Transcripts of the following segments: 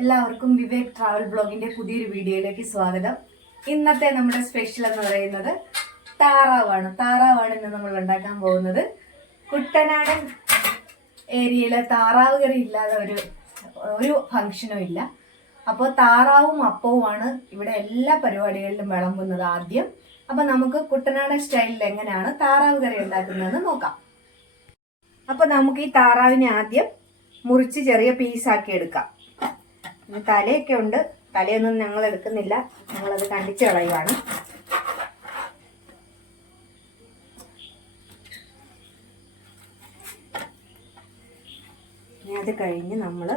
എല്ലാവർക്കും വിവേക് ട്രാവൽ ബ്ലോഗിന്റെ പുതിയൊരു വീഡിയോയിലേക്ക് സ്വാഗതം. ഇന്നത്തെ നമ്മുടെ സ്പെഷ്യൽ എന്ന് പറയുന്നത് താറാവാണ് ഇന്ന് നമ്മൾ ഉണ്ടാക്കാൻ പോകുന്നത്. കുട്ടനാടൻ ഏരിയയിലെ താറാവ് കറി ഇല്ലാതെ ഒരു ഫംഗ്ഷനും ഇല്ല. അപ്പോൾ താറാവും അപ്പവുമാണ് ഇവിടെ എല്ലാ പരിപാടികളിലും വിളമ്പുന്നത് ആദ്യം. അപ്പൊ നമുക്ക് കുട്ടനാടൻ സ്റ്റൈലിൽ എങ്ങനെയാണ് താറാവ് കറി ഉണ്ടാക്കുന്നതെന്ന് നോക്കാം. അപ്പൊ നമുക്ക് ഈ താറാവിനെ ആദ്യം മുറിച്ച് ചെറിയ പീസാക്കി എടുക്കാം. തലയൊക്കെ ഉണ്ട്, തലയൊന്നും ഞങ്ങൾ എടുക്കുന്നില്ല, ഞങ്ങളത് കണ്ടിച്ച് കളയുവാണ്. അത് കഴിഞ്ഞ് നമ്മൾ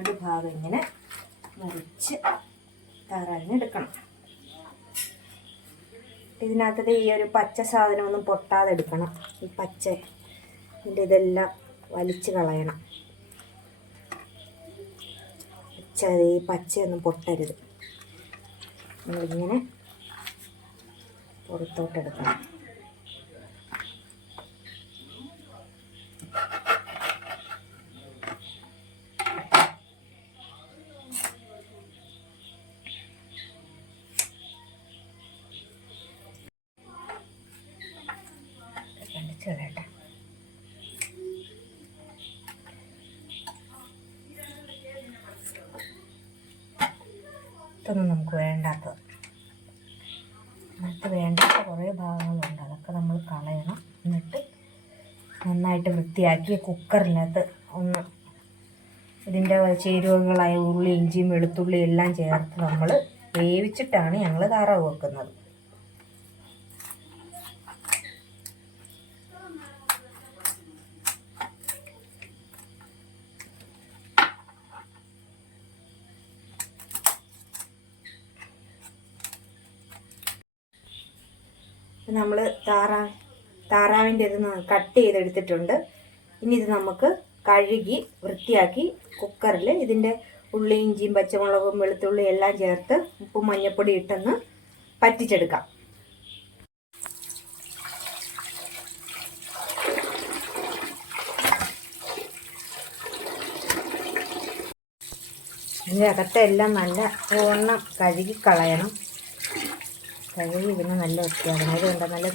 ഒരു ഭാഗം ഇങ്ങനെ മുറിച്ച് താറാവിനെടുക്കണം. ഇതിനകത്തത് ഈ ഒരു പച്ച സാധനമൊന്നും പൊട്ടാതെ എടുക്കണം. ഈ ഇതിൻ്റെ ഇതെല്ലാം വലിച്ച് കളയണം. ഈ പച്ചയൊന്നും പൊട്ടരുത്. നമ്മളിങ്ങനെ പുറത്തോട്ടെടുക്കണം. ചേരട്ടെ. ഇതൊന്നും നമുക്ക് വേണ്ടാത്തത്. നമുക്ക് വേണ്ടാത്ത കുറേ ഭാഗങ്ങളുണ്ട്, അതൊക്കെ നമ്മൾ കളയണം. എന്നിട്ട് നന്നായിട്ട് വൃത്തിയാക്കി കുക്കറിനകത്ത് ഒന്ന് ഇതിൻ്റെ ചേരുവകളായ ഉള്ളി, ഇഞ്ചിയും വെളുത്തുള്ളി എല്ലാം ചേർത്ത് നമ്മൾ വേവിച്ചിട്ടാണ് ഞങ്ങൾ താറാവ് വെക്കുന്നത്. നമ്മൾ താറാവിൻ്റെ ഇത് കട്ട് ചെയ്തെടുത്തിട്ടുണ്ട്. ഇനി ഇത് നമുക്ക് കഴുകി വൃത്തിയാക്കി കുക്കറിൽ ഇതിൻ്റെ ഉള്ളി, ഇഞ്ചിയും പച്ചമുളകും വെളുത്തുള്ളി എല്ലാം ചേർത്ത് ഉപ്പും മഞ്ഞൾപ്പൊടി ഇട്ടൊന്ന് പറ്റിച്ചെടുക്കാം. ഇതിൻ്റെ അകത്തെ എല്ലാം നല്ല ഓണം കഴുകി കളയണം. കഴുകി ഇതിന് നല്ല വൃത്തിയാക്കണം. അതുകൊണ്ട് നല്ല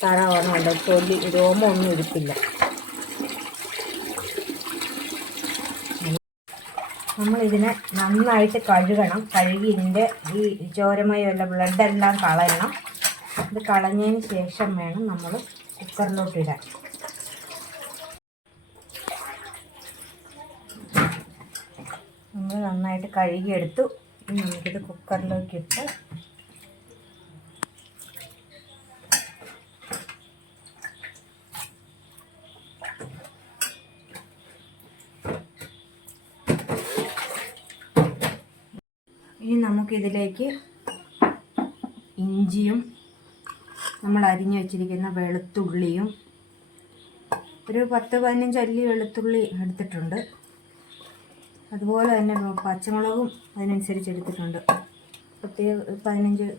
താറാവാണ് വേണ്ട. തൊലി രോമം ഒന്നും എടുക്കില്ല. നമ്മളിതിനെ നന്നായിട്ട് കഴുകണം. കഴുകി ഇതിൻ്റെ ഈ ചോരമയുള്ള ബ്ലഡെല്ലാം കളയണം. ഇത് കളഞ്ഞതിന് ശേഷം വേണം നമ്മൾ കുക്കറിലോട്ടിടാൻ. നമ്മൾ നന്നായിട്ട് കഴുകിയെടുത്തു. നമുക്കിത് കുക്കറിലേക്കിട്ട് ഇനി നമുക്കിതിലേക്ക് ഇഞ്ചിയും നമ്മൾ അരിഞ്ഞു വെച്ചിരിക്കുന്ന വെളുത്തുള്ളിയും ഒരു 10-15 അല്ലി വെളുത്തുള്ളി എടുത്തിട്ടുണ്ട്. അതുപോലെ തന്നെ പച്ചമുളകും അതിനനുസരിച്ച് എടുത്തിട്ടുണ്ട്. 15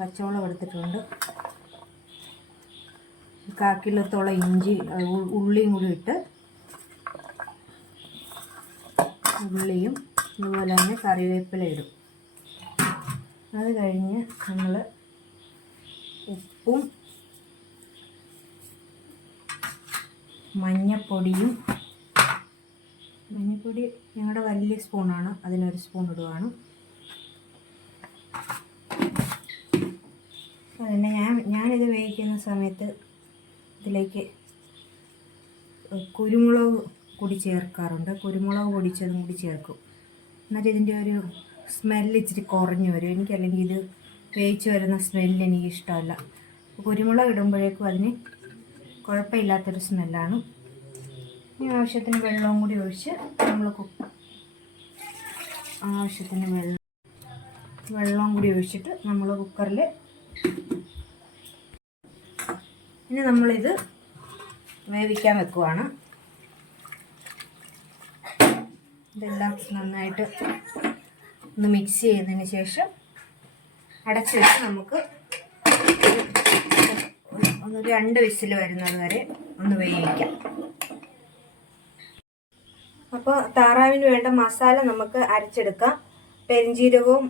പച്ചമുളക് എടുത്തിട്ടുണ്ട്. 1/4 കിലോത്തോളം ഇഞ്ചി ഉള്ളിയും കൂടി ഇട്ട്, ഉള്ളിയും അതുപോലെ തന്നെ കറിവേപ്പില ഇടും. അത് കഴിഞ്ഞ് നമ്മൾ ഉപ്പും മഞ്ഞപ്പൊടി ഞങ്ങളുടെ വലിയ സ്പൂണാണ്, അതിനൊരു സ്പൂൺ ഇടുവാണ്. അതുതന്നെ ഞാനിത് വേവിക്കുന്ന സമയത്ത് ഇതിലേക്ക് കുരുമുളക് കൂടി ചേർക്കാറുണ്ട്. കുരുമുളക് പൊടിച്ചതും കൂടി ചേർക്കും. എന്നിട്ട് ഇതിൻ്റെ ഒരു സ്മെല്ല് ഇച്ചിരി കുറഞ്ഞു വരും. എനിക്കല്ലെങ്കിൽ ഇത് വേവിച്ച് വരുന്ന സ്മെല്ല് എനിക്കിഷ്ടമല്ല. കുരുമുളക് ഇടുമ്പോഴേക്കും അതിന് കുഴപ്പമില്ലാത്തൊരു സ്മെല്ലാണ്. ഇനി ആവശ്യത്തിന് വെള്ളവും കൂടി ഒഴിച്ച് നമ്മൾ ആവശ്യത്തിന് വെള്ളവും കൂടി ഒഴിച്ചിട്ട് നമ്മൾ കുക്കറിൽ ഇനി നമ്മളിത് വേവിക്കാൻ വെക്കുവാണ്. ഇതെല്ലാം നന്നായിട്ട് ഒന്ന് മിക്സ് ചെയ്തതിന് ശേഷം അടച്ചു വെച്ച് നമുക്ക് ഒന്ന് 2 വിസിൽ വരുന്നത് വരെ ഒന്ന് വേവിക്കാം. അപ്പോൾ താറാവിന് വേണ്ട മസാല നമുക്ക് അരച്ചെടുക്കാം. പെരിഞ്ചീരകവും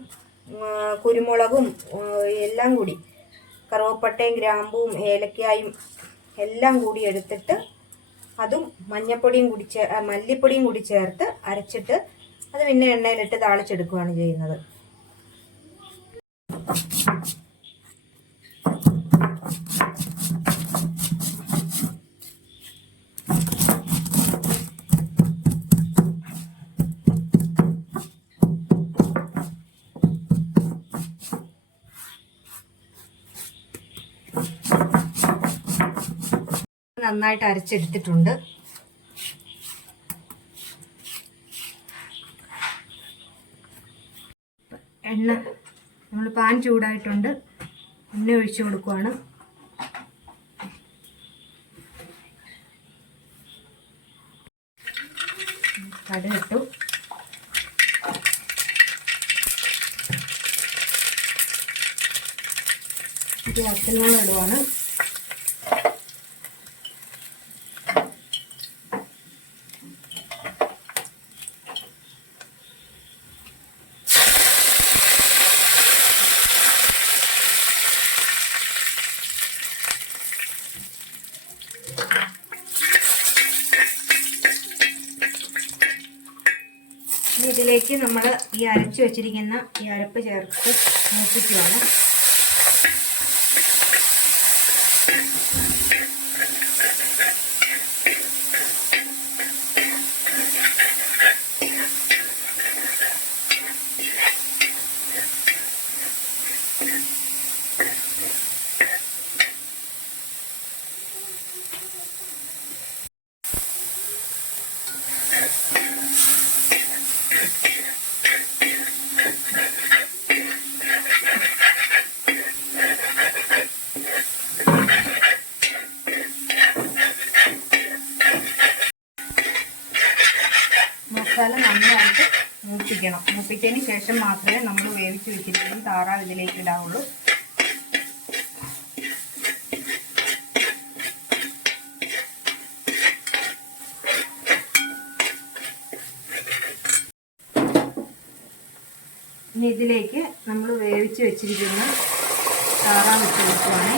കുരുമുളകും എല്ലാം കൂടി, കറുവപ്പട്ടയും ഗ്രാമ്പും ഏലക്കായും എല്ലാം കൂടി എടുത്തിട്ട് അതും മഞ്ഞപ്പൊടിയും കൂടി മല്ലിപ്പൊടിയും കൂടി ചേർത്ത് അരച്ചിട്ട് അത് പിന്നെ എണ്ണയിലിട്ട് താളിച്ചെടുക്കുകയാണ് ചെയ്യുന്നത്. നന്നായിട്ട് അരച്ചെടുത്തിട്ടുണ്ട്. എണ്ണ നമ്മൾ പാൻ ചൂടായിട്ടുണ്ട്. എണ്ണ ഒഴിച്ചു കൊടുക്കുവാണ്. കടുകിട്ടു. ഇത് വറ്റൽമുളക് ഇടുവാണ്. ഇതിലേക്ക് നമ്മൾ ഈ അരച്ചു വെച്ചിരിക്കുന്ന ഈ അരപ്പ് ചേർത്ത് മൂപ്പിക്കുകയാണ്. മസാല നന്നായിട്ട് മൂപ്പിക്കണം. മൂപ്പിച്ചതിന് ശേഷം മാത്രമേ നമ്മൾ വേവിച്ച് വെച്ചിട്ടും താറാവ് ഇതിലേക്ക് ഇടാവുള്ളൂ. ഇനി ഇതിലേക്ക് നമ്മൾ വേവിച്ച് വെച്ചിരിക്കുന്ന താറാവ് ഇട്ട് വെക്കുവാണ്.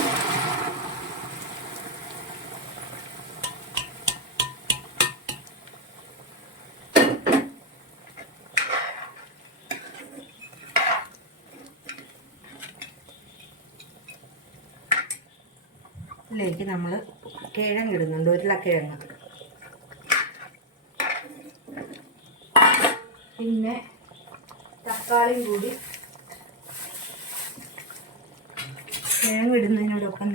ഇതിലേക്ക് നമ്മൾ കിഴങ്ങ് ഇടുന്നുണ്ട്. ഉരുളക്കിഴങ്ങ്, പിന്നെ തക്കാളിയും കൂടി കിഴങ്ങ് ഇടുന്നതിനോടൊപ്പം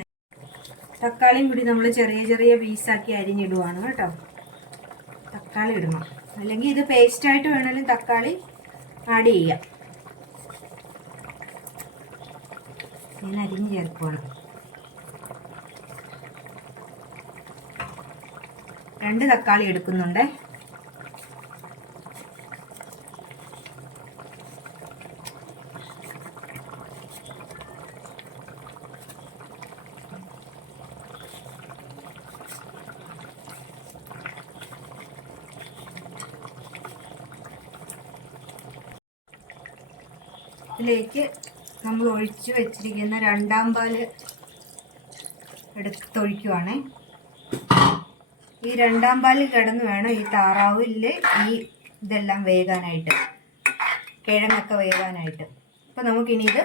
തക്കാളിയും കൂടി നമ്മൾ ചെറിയ ചെറിയ പീസാക്കി അരിഞ്ഞിടുവാണ് കേട്ടോ. തക്കാളി ഇടണം, അല്ലെങ്കിൽ ഇത് പേസ്റ്റായിട്ട് വേണമെങ്കിലും തക്കാളി ആഡ് ചെയ്യാം. ഞാൻ അരിഞ്ഞ് ചേർക്കുവാണ്. 2 തക്കാളി എടുക്കുന്നുണ്ട്. ഇതിലേക്ക് നമ്മൾ ഒഴിച്ചു വെച്ചിരിക്കുന്ന 2ാം പാല് എടുത്തൊഴിക്കുവാണേ. ഈ 2ാം പാലിൽ കിടന്ന് വേണം ഈ താറാവില് ഈ ഇതെല്ലാം വേകാനായിട്ട്, കിഴങ്ങൊക്കെ വേകാനായിട്ട്. അപ്പോൾ നമുക്കിനി ഇത്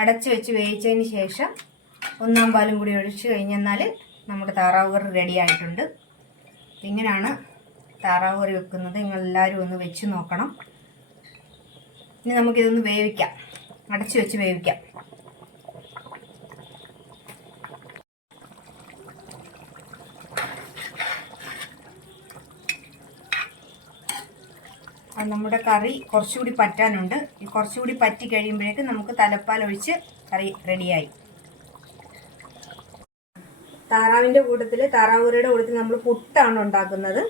അടച്ച് വെച്ച് വേവിച്ചതിന് ശേഷം 1ാം പാലും കൂടി ഒഴിച്ച് കഴിഞ്ഞെന്നാൽ നമ്മുടെ താറാവ് കറി റെഡി ആയിട്ടുണ്ട്. ഇങ്ങനെയാണ് താറാവ് കറി വെക്കുന്നത്. നിങ്ങളെല്ലാവരും ഒന്ന് വെച്ച് നോക്കണം. ഇനി നമുക്കിതൊന്ന് വേവിക്കാം, അടച്ച് വെച്ച് വേവിക്കാം. നമ്മുടെ കറി കുറച്ചുകൂടി പറ്റാനുണ്ട്. ഈ കുറച്ചുകൂടി പറ്റി കഴിയുമ്പോഴേക്കും നമുക്ക് തലപ്പാൽ ഒഴിച്ച് കറി റെഡിയായി. താറാവിൻ്റെ കൂട്ടത്തിൽ, താറാവ് കറിയുടെ കൂട്ടത്തിൽ നമ്മൾ പുട്ടാണ് ഉണ്ടാക്കുന്നത്.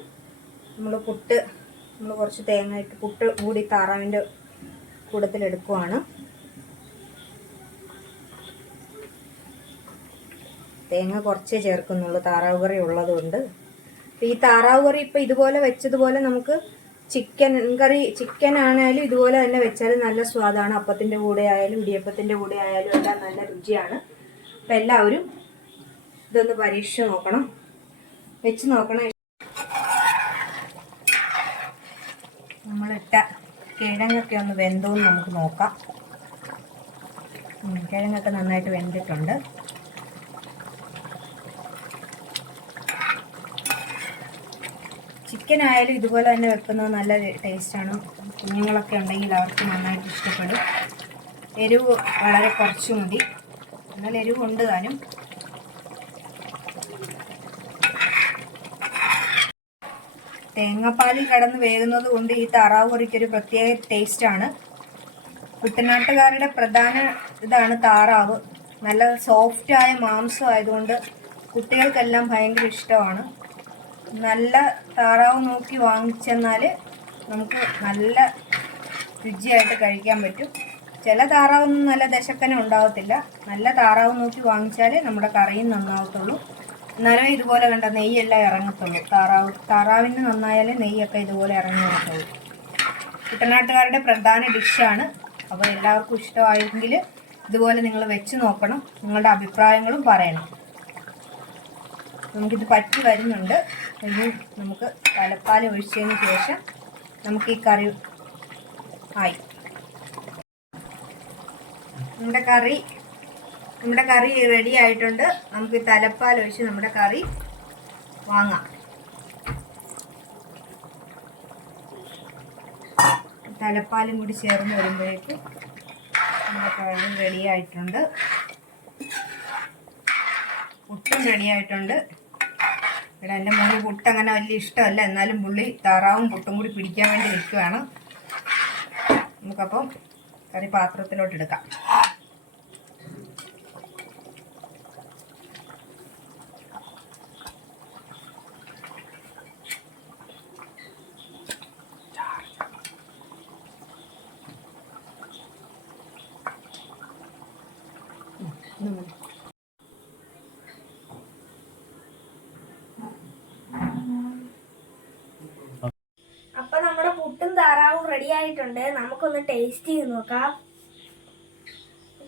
നമ്മൾ കുറച്ച് തേങ്ങ ഇട്ട് പുട്ട് കൂടി താറാവിൻ്റെ കൂട്ടത്തിൽ എടുക്കുവാണ്. തേങ്ങ കുറച്ചേ ചേർക്കുന്നുള്ളൂ, താറാവ് കറി ഉള്ളതുകൊണ്ട്. ഈ താറാവ് കറി ഇപ്പം ഇതുപോലെ വെച്ചതുപോലെ നമുക്ക് ചിക്കൻ ആണെങ്കിലും ഇതുപോലെ തന്നെ വെച്ചാൽ നല്ല സ്വാദാണ്. അപ്പത്തിൻ്റെ കൂടെ ആയാലും ഇടിയപ്പത്തിൻ്റെ കൂടെ ആയാലും എല്ലാം നല്ല രുചിയാണ്. അപ്പം എല്ലാവരും ഇതൊന്ന് പരീക്ഷിച്ച് നോക്കണം, വെച്ച് നോക്കണം. നമ്മളിട്ട കിഴങ്ങൊക്കെ ഒന്ന് വെന്തോന്ന് നമുക്ക് നോക്കാം. കിഴങ്ങൊക്കെ നന്നായിട്ട് വെന്തിട്ടുണ്ട്. ചിക്കൻ ആയാലും ഇതുപോലെ തന്നെ വെക്കുന്നത് നല്ല ടേസ്റ്റാണ്. കുഞ്ഞുങ്ങളൊക്കെ ഉണ്ടെങ്കിൽ അവർക്ക് നന്നായിട്ട് ഇഷ്ടപ്പെടും. എരിവ് വളരെ കുറച്ച് മതി, എന്നാൽ എരിവ് ഉണ്ട് താനും. തേങ്ങാപ്പാലിൽ കിടന്ന് വേകുന്നത് കൊണ്ട് ഈ താറാവ് കറിക്കൊരു പ്രത്യേക ടേസ്റ്റാണ്. കുട്ടനാട്ടുകാരുടെ പ്രധാന ഇതാണ് താറാവ്. നല്ല സോഫ്റ്റായ മാംസം ആയതുകൊണ്ട് കുട്ടികൾക്കെല്ലാം ഭയങ്കര ഇഷ്ടമാണ്. നല്ല താറാവ് നോക്കി വാങ്ങിച്ചെന്നാൽ നമുക്ക് നല്ല രുചിയായിട്ട് കഴിക്കാൻ പറ്റും. ചില താറാവൊന്നും നല്ല ദശക്കനം ഉണ്ടാവത്തില്ല. നല്ല താറാവ് നോക്കി വാങ്ങിച്ചാൽ നമ്മുടെ കറിയും നന്നാവത്തുള്ളൂ. എന്നാലും ഇതുപോലെ കണ്ട നെയ്യെല്ലാം ഇറങ്ങത്തുള്ളൂ. താറാവിന് നന്നായാലേ നെയ്യൊക്കെ ഇതുപോലെ ഇറങ്ങി വരത്തുള്ളൂ. കുട്ടനാട്ടുകാരുടെ പ്രധാന ഡിഷാണ്. അപ്പോൾ എല്ലാവർക്കും ഇഷ്ടമായെങ്കിൽ ഇതുപോലെ നിങ്ങൾ വെച്ച് നോക്കണം, നിങ്ങളുടെ അഭിപ്രായങ്ങളും പറയണം. നമുക്കിത് പറ്റി വരുന്നുണ്ട്. ഇനി നമുക്ക് തലപ്പാൽ ഒഴിച്ചതിന് ശേഷം നമുക്ക് ഈ കറി ആയി. നമ്മുടെ കറി റെഡി ആയിട്ടുണ്ട്. നമുക്ക് തലപ്പാൽ ഒഴിച്ച് നമ്മുടെ കറി വാങ്ങാം. തലപ്പാലും കൂടി ചേർന്ന് വരുമ്പോഴേക്ക് നമ്മുടെ കറി റെഡി ആയിട്ടുണ്ട്. പുട്ടും റെഡി ആയിട്ടുണ്ട്. ഇവിടെ എൻ്റെ മോന് പുട്ട് അങ്ങനെ വലിയ ഇഷ്ടമല്ല, എന്നാലും പുള്ളി താറാവും പുട്ടും കൂടി പിടിക്കാൻ വേണ്ടി നിൽക്കുകയാണ്. നമുക്കപ്പം കറി പാത്രത്തിലോട്ട് എടുക്കാം. അപ്പൊ നമ്മുടെ പുട്ടും താറാവും റെഡി ആയിട്ടുണ്ട്. നമുക്കൊന്ന് ടേസ്റ്റ് ചെയ്ത് നോക്കാം.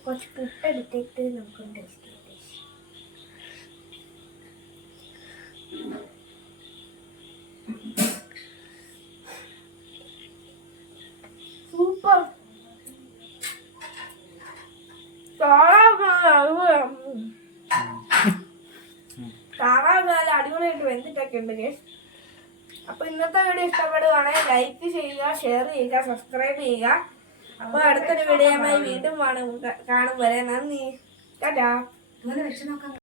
കുറച്ച് പുട്ടെടുത്തിട്ട് നമുക്കൊന്ന് ടേസ്റ്റ് ചെയ്യാം. സൂപ്പർ. താറാവ് അടിപൊളിയായിട്ട് വെന്തിട്ടൊക്കെ ഉണ്ട് ഗൈസ്. അപ്പൊ ഇന്നത്തെ വീഡിയോ ഇഷ്ടപ്പെടുവാണെങ്കിൽ ലൈക്ക് ചെയ്യുക, ഷെയർ ചെയ്യുക, സബ്സ്ക്രൈബ് ചെയ്യുക. അപ്പൊ അടുത്തൊരു വീഡിയോയുമായി വീണ്ടും കാണും വരെ നന്ദി. ടാറ്റാ. വെച്ച് നോക്കാം.